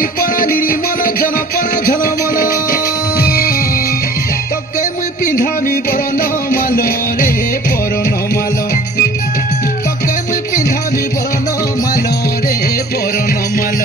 পানি পড়া নির্মল জন পড়া ঝলমল তোকে মুই পিন্ধামি বরণ মাল রে বরণ মাল তোকে মুই পিন্ধামি বরণ মাল রে বরণ মাল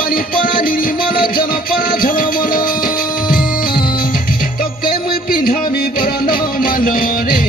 পানি পড়া নির্মল জন পড়া ঝলমল তোকে মুই পিন্ধামি বরণ মাল রে